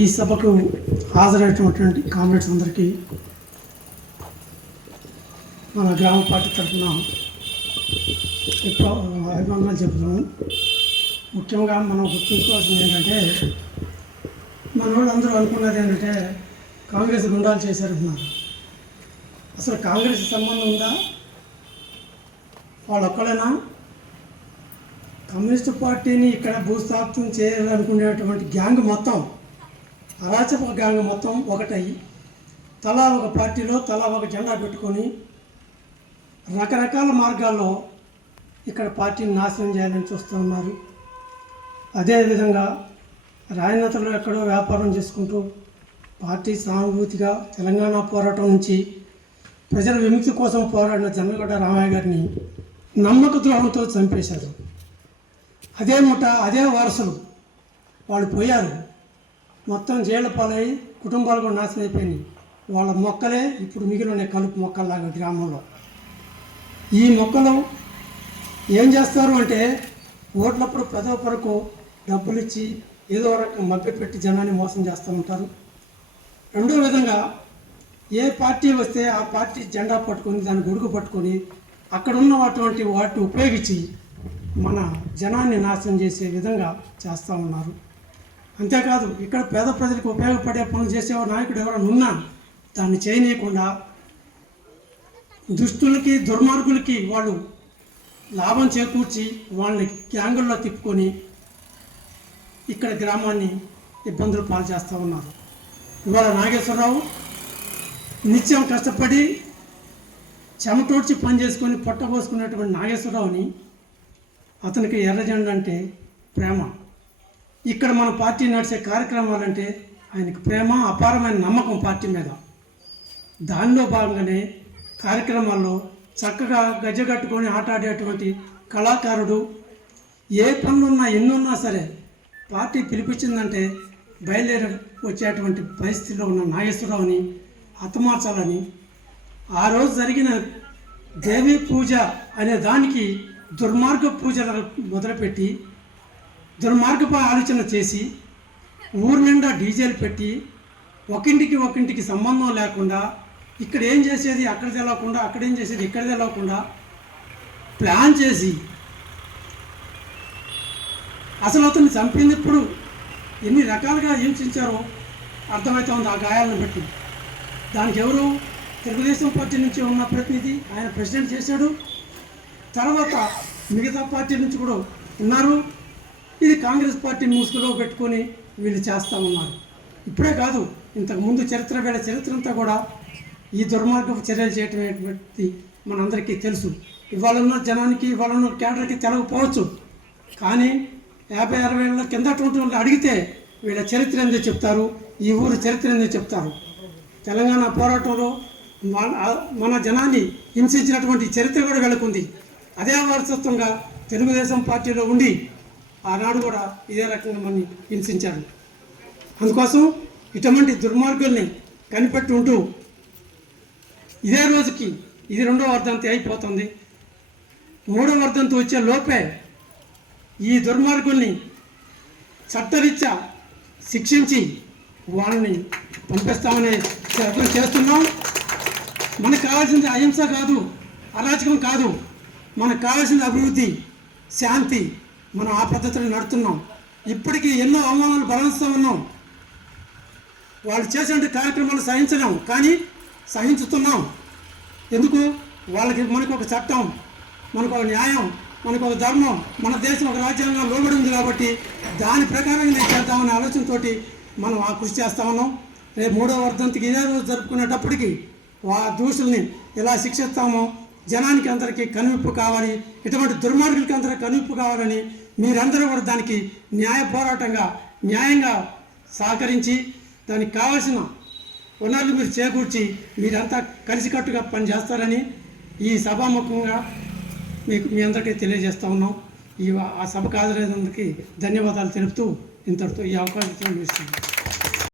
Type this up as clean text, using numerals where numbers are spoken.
ఈ సభకు హాజరైనటువంటి కామ్రేడ్స్ అందరికీ మన గ్రామ పార్టీ తరఫున అభినందనలు చెప్తున్నాము. ముఖ్యంగా మనం గుర్తుంచుకోవాల్సింది ఏంటంటే, మన వాళ్ళందరూ అనుకున్నది ఏంటంటే కాంగ్రెస్ గుండాలు చేశారంటున్నారు. అసలు కాంగ్రెస్ సంబంధం ఉందా? వాళ్ళు ఒక్కడైనా కమ్యూనిస్టు పార్టీని ఇక్కడ భూస్థాపితం చేయాలనుకునేటువంటి గ్యాంగ్ మొత్తం, అరాచక గ్యాంగ్ మొత్తం ఒకటయ్యి తలా ఒక పార్టీలో తలా ఒక జెండా పెట్టుకొని రకరకాల మార్గాల్లో ఇక్కడ పార్టీని నాశనం చేయాలని చూస్తూ ఉన్నారు. అదేవిధంగా రాజనేతలు ఎక్కడో వ్యాపారం చేసుకుంటూ పార్టీ సానుభూతిగా తెలంగాణ పోరాటం నుంచి ప్రజల విముక్తి కోసం పోరాడిన జమ్మగడ్డ రామయ్య గారిని నమ్మక ద్రోహంతో చంపేశారు. అదే ముఠ, అదే వారసులు వాళ్ళు పోయారు. మొత్తం జైళ్ళ పాలై కుటుంబాలు కూడా నాశనం అయిపోయినాయి. వాళ్ళ మొక్కలే ఇప్పుడు మిగిలిన కలుపు మొక్కల్లాగా గ్రామంలో. ఈ మొక్కలు ఏం చేస్తారు అంటే ఓట్లప్పుడు పెదవ వరకు డబ్బులు ఇచ్చి ఏదో రకం మభ్యపెట్టి జనాన్ని మోసం చేస్తూ ఉంటారు. రెండో విధంగా ఏ పార్టీ వస్తే ఆ పార్టీ జెండా పట్టుకొని దాని గొడుగు పట్టుకొని అక్కడ ఉన్నటువంటి వాటిని ఉపయోగించి మన జనాన్ని నాశనం చేసే విధంగా చేస్తూ ఉన్నారు. అంతేకాదు ఇక్కడ పేద ప్రజలకు ఉపయోగపడే పనులు చేసే నాయకుడు ఎవరైనా ఉన్నా దాన్ని చేయనీయకుండా దుష్టులకి దుర్మార్గులకి వాళ్ళు లాభం చేకూర్చి వాళ్ళని గ్యాంగుల్లో తిప్పుకొని ఇక్కడ గ్రామాన్ని ఇబ్బందులు పాలు చేస్తూ ఉన్నారు. ఇవాళ నాగేశ్వరరావు నిత్యం కష్టపడి చెమటోడ్చి పని చేసుకొని పొట్టబోసుకునేటువంటి నాగేశ్వరరావుని అతనికి ఎర్రజెండా అంటే ప్రేమ. ఇక్కడ మన పార్టీ నడిచే కార్యక్రమాలంటే ఆయనకు ప్రేమ, అపారమైన నమ్మకం పార్టీ మీద. దానిలో భాగంగానే కార్యక్రమాల్లో చక్కగా గజ్జగట్టుకొని ఆట ఆడేటువంటి కళాకారుడు. ఏ పనులున్నా ఎన్నున్నా సరే పార్టీ పిలిపించిందంటే బయలుదేరి వచ్చేటువంటి పరిస్థితిలో ఉన్న నాగేశ్వరరావుని హతమార్చాలని ఆ రోజు జరిగిన దేవీ పూజ అనే దానికి దుర్మార్గ పూజలు మొదలుపెట్టి దుర్మార్గపు ఆలోచన చేసి ఊరు నిండా డీజేలు పెట్టి ఒకింటికి సంబంధం లేకుండా ఇక్కడ ఏం చేసేది అక్కడ తెలవకుండా, అక్కడ ఏం చేసేది ఇక్కడ తెలవకుండా ప్లాన్ చేసి అసలు అతన్ని చంపినప్పుడు ఎన్ని రకాలుగా హింసించారో అర్థమవుతుంది ఆ గాయాలను బట్టి. దానికి ఎవరు తెలుగుదేశం పార్టీ నుంచి ఉన్న ప్రతినిధి ఆయన ప్రెసిడెంట్ చేశాడు. తర్వాత మిగతా పార్టీ నుంచి కూడా ఉన్నారు. ఇది కాంగ్రెస్ పార్టీ మూసుకులో పెట్టుకొని వీళ్ళు చేస్తూ ఉన్నారు. ఇప్పుడే కాదు, ఇంతకుముందు వీళ్ళ చరిత్ర అంతా కూడా ఈ దుర్మార్గపు చర్యలు చేయటం మనందరికీ తెలుసు. ఇవాళ ఉన్న జనానికి, ఇవాళ ఉన్న కేడర్కి తెలవకపోవచ్చు, కానీ 50-60 ఏళ్ళ కిందటువంటి వాళ్ళు అడిగితే వీళ్ళ చరిత్ర ఏందో చెప్తారు, ఈ ఊరు చరిత్ర ఏందో చెప్తారు. తెలంగాణ పోరాటంలో మన జనాన్ని హింసించినటువంటి చరిత్ర కూడా వీళ్ళకుంది. అదే వారసత్వంగా తెలుగుదేశం పార్టీలో ఉండి ఆనాడు కూడా ఇదే రకంగా మనని హింసించారు. అందుకోసం ఇటువంటి దుర్మార్గుల్ని కనిపెట్టి ఉంటూ ఇదే రోజుకి ఇది 2వ వర్ధంతి అయిపోతుంది. 3వ వర్ధంతి వచ్చే లోపే ఈ దుర్మార్గుల్ని చట్టరీత్యా శిక్షించి వాళ్ళని పంపిస్తామనే ప్రయత్నం చేస్తున్నాం. మనకు కావాల్సింది అహింస కాదు, అరాచకం కాదు. మనకు కావాల్సింది అభివృద్ధి, శాంతి. మనం ఆ పద్ధతిలో నడుతున్నాం. ఇప్పటికీ ఎన్నో అవమానాలు భరిస్తూ ఉన్నాం. వాళ్ళు చేసే కార్యక్రమాలు సహించలేం, కానీ సహించుతున్నాం. ఎందుకు? మనకు ఒక చట్టం, మనకు ఒక న్యాయం, మనకు ఒక ధర్మం, మన దేశం ఒక రాజ్యాంగం లోబడి ఉంది కాబట్టి దాని ప్రకారంగా నేను చేద్దామనే ఆలోచనతో మనం ఆ కృషి చేస్తా ఉన్నాం. రేపు 3వ వర్ధంతికి ఇదే రోజు జరుపుకునేటప్పటికి దోషుల్ని ఎలా శిక్షిస్తామో జనానికి అందరికీ కనువిప్పు కావాలి, ఇటువంటి దుర్మార్గులకి అందరికీ కనువిప్పు కావాలని మీరందరూ కూడా దానికి న్యాయ పోరాటంగా న్యాయంగా సహకరించి దానికి కావాల్సిన వనరులు మీరు చేకూర్చి మీరంతా కలిసికట్టుగా పనిచేస్తారని ఈ సభాముఖంగా మీ అందరికీ తెలియజేస్తూ ఉన్నాం. ఆ సభకు హాజరైనందుకు ధన్యవాదాలు తెలుపుతూ ఇంతటితో ఈ అవకాశం ఇస్తున్నాను.